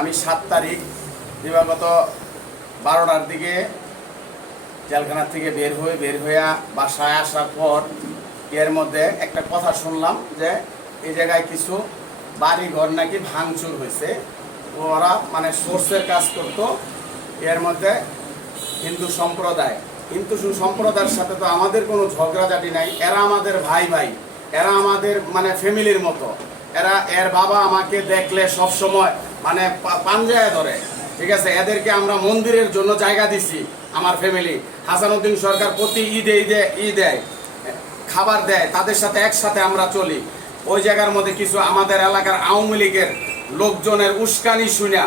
আমি 7 তারিখ দিবাগত 12টার দিকে জেলখানা থেকে বের হইয়া বাসায় আসার পর এর মধ্যে একটা কথা শুনলাম যে এই জায়গায় কিছু বাড়ি ঘর নাকি ভাঙচুর হয়েছে। ওরা মানে সোর্সের কাজ করতো। এর মধ্যে হিন্দু সম্প্রদায়ের সাথে তো আমাদের কোনো ঝগড়াঝাটি নাই। এরা আমাদের ভাই, এরা আমাদের মানে ফ্যামিলির মতো। এর বাবা আমাকে দেখলে সব সময় মানে পাঞ্জায় ধরে, ঠিক আছে। এদেরকে আমরা মন্দিরের জন্য জায়গা দিছি। আমার ফ্যামিলি হাসানুদ্দিন সরকার প্রতি ঈদে খাবার দেয়, তাদের সাথে একসাথে আমরা চলি। ওই জায়গার মধ্যে কিছু আমাদের এলাকার আওয়ামী লীগের লোকজনের উস্কানি শুনা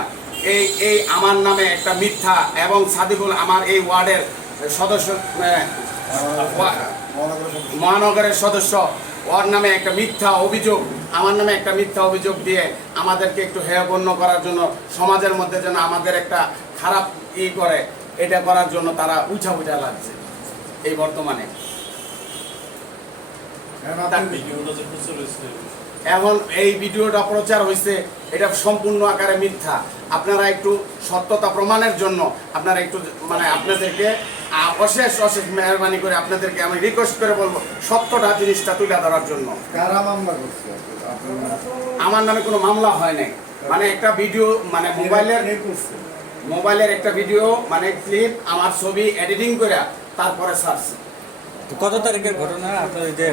এই আমার নামে একটা মিথ্যা, এবং সাদিকুল আমার এই ওয়ার্ডের সদস্য মহানগরের সদস্য, ওর নামে একটা মিথ্যা অভিযোগ, আমার নামে একটা মিথ্যা অভিযোগ দিয়ে আমাদেরকে একটু হেয়গণ্য করার জন্য, সমাজের মধ্যে যেন আমাদের একটা খারাপ করে, এটা করার জন্য তারা উঠা লাগছে এই বর্তমানে। এখন এই ভিডিওটা প্রচার হয়েছে, এটা সম্পূর্ণ আকারে মিথ্যা। আপনারা একটু সত্যতা প্রমাণের জন্য আপনারা একটু মানে আপনাদেরকে অশেষ মেহরবানি করে আপনাদেরকে আমি রিকোয়েস্ট করে বলবো সত্যটা জিনিসটা তুলে ধরার জন্য। আমার নামে কোনো মামলা হয় নাই, মানে একটা ভিডিও মানে মোবাইলের একটা ভিডিও মানে ক্লিপ, আমার ছবি এডিটিং করে তারপরে ছাড়ছে। কত তারিখের ঘটনা? আপনার যে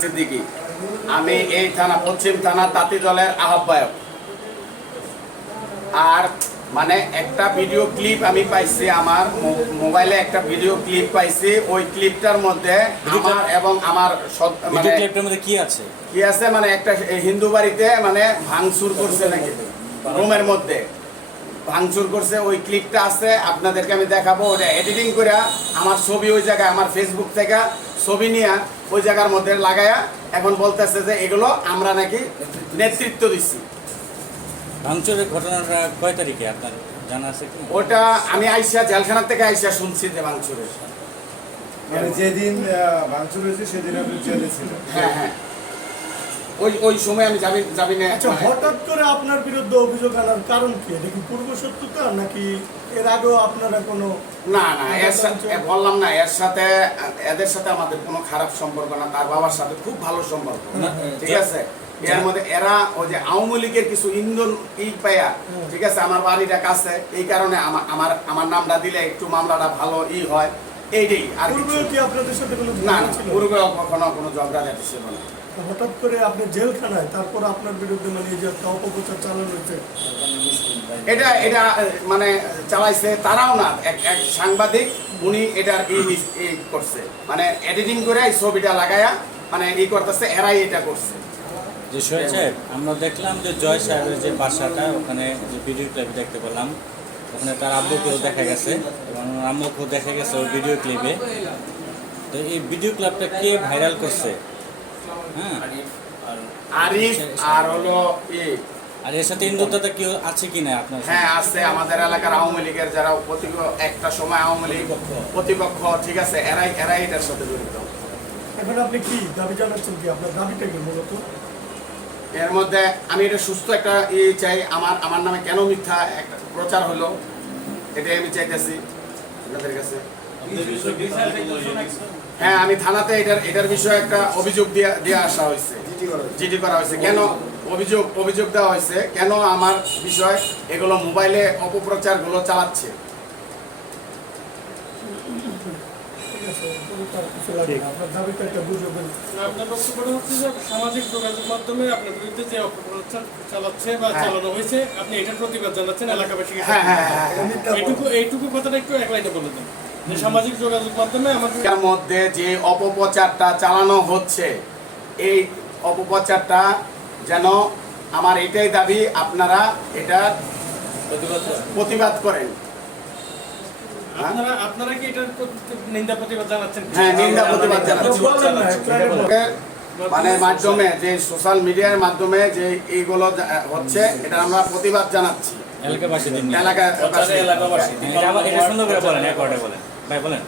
সিদ্দিকী, আমি এই থানা পশ্চিম থানা তাঁতি দলের আহ্বায়ক। আর মানে একটা ভিডিও ক্লিপ আমি পাইছি, আমার মোবাইলে একটা ভিডিও ক্লিপ পাইছি। ওই ক্লিপটার মধ্যে আমার এবং আমার মানে ক্লিপটার মধ্যে কি আছে মানে একটা হিন্দু বাড়িতে মানে ভাঙচুর করছে নাকি, রুমের মধ্যে ভাঙচুর করছে। ওই ক্লিপটা আছে, আপনাদেরকে আমি দেখাবো। ওটা এডিটিং করে আমার ছবি ওই জায়গায় আমার ফেসবুক থেকে ছবি নিয়ে ওই জায়গার মধ্যে লাগায়া এখন বলতেছে যে এগুলো আমরা নাকি নেতৃত্ব দিচ্ছি। ভাঙচুরের ঘটনাটা কয় তারিখে আপনার জানা আছে কি? ওটা আমি আইসা জেলখানা থেকে আইসা শুনছি যে ভাঙচুরের, মানে যেদিন ভাঙচুর হয়েছে সেদিন আপনি জেলে ছিলেন? হ্যাঁ, ওই সময় আমি যাবি না। আচ্ছা, হঠাৎ করে আপনার বিরুদ্ধে অভিযোগ আনার কারণ কি? এটা কি পূর্ব শত্রুতা নাকি এর আগেও আপনারা কোনো? না, এর সাথে বললাম না, এদের সাথে আমাদের কোনো খারাপ সম্পর্ক না। তার বাবার সাথে খুব ভালো সম্পর্ক, ঠিক আছে। এর মধ্যে এরা ওই যে আওয়ামী লীগের কিছু ইন্ধন পায়া, ঠিক আছে, আমার বাড়িটা কাছে, এই কারণে আমার নামটা দিলে একটু মামলাটা ভালো হয়, এইটাই। আর কি আপনাদের সাথে কোনো? না, পূর্বে কখনো কোনো ঝগড়াঝাটি ছিল না। হঠাৎ করে আপনি জেলখানায়, তারপর আপনার বিরুদ্ধে মানে এই যে একটা অপপ্রচার চালানো হয়েছে, এটা মানে চালাইছে তারাও না, এক সাংবাদিক, উনি এটার করছে, মানে এডিটিং করে এই ছবিটা লাগায়া মানে করতেছে, এরাই এটা করছে। যে সোহেল সাহেব, আমরা দেখলাম যে জয় সাহেবের যে বাসাটা, ওখানে যে ভিডিও ক্লিপ দেখতে পেলাম, ওখানে তার আব্বুকেও দেখা গেছে এবং আম্মুকেও দেখা গেছে ওই ভিডিও ক্লিপে। তো এই ভিডিও ক্লিপটা কে ভাইরাল করছে? হ্যাঁ, আরিফ আর হলো আর এর সাথে হিন্দুত্বটা কেউ আছে কি না আপনার? হ্যাঁ আছে, আমাদের এলাকার আওয়ামী লীগের যারা একটা সময় আওয়ামী লীগ প্রতিপক্ষ, ঠিক আছে, এরাই এটার সাথে জড়িত। এখন আপনি কি দাবি জানাচ্ছেন? কি আপনার দাবিটা কি মূলত? এর মধ্যে আমি এটা সুস্থ একটা চাই। আমার নামে কেন মিথ্যা একটা প্রচার হলো, এটাই আমি চাইতেছি আপনাদের কাছে। হ্যাঁ, আমি থানাতে এটার বিষয়ে একটা অভিযোগ দিয়ে আসা হয়েছে, জিডি করা হয়েছে। কেন অভিযোগ দেওয়া হয়েছে, কেন আমার বিষয় এগুলো মোবাইলে অপপ্রচারগুলো চালাচ্ছে। আপনার বক্তব্য হচ্ছে যে সামাজিক যোগাযোগ মাধ্যমে আপনার বিরুদ্ধে যে অপপ্রচার চালাচ্ছে বা চালানো হয়েছে, আপনি এটার প্রতিবাদ জানাচ্ছেন এলাকাবাসীকে। এইটুকু কথাটা একটু এক লাইনে বলে দেন। সামাজিক যোগাযোগ মাধ্যমে আমাদের মধ্যে যে অপপ্রচারটা চালানো হচ্ছে, এই অপপ্রচারটা যেন, আমার এটাই দাবি, আপনারা এটা প্রতিবাদ করেন। আপনারা কি এটার নিন্দা প্রতিবাদ জানাচ্ছেন? হ্যাঁ, নিন্দা প্রতিবাদ জানাচ্ছি। মানে মাধ্যমে যে সোশ্যাল মিডিয়ার মাধ্যমে যে এইগুলো হচ্ছে, এটা আমরা প্রতিবাদ জানাচ্ছি এলাকাবাসী। এলাকাবাসী এটা সুন্দর করে বলেন, বলেন ভাই, বলেন।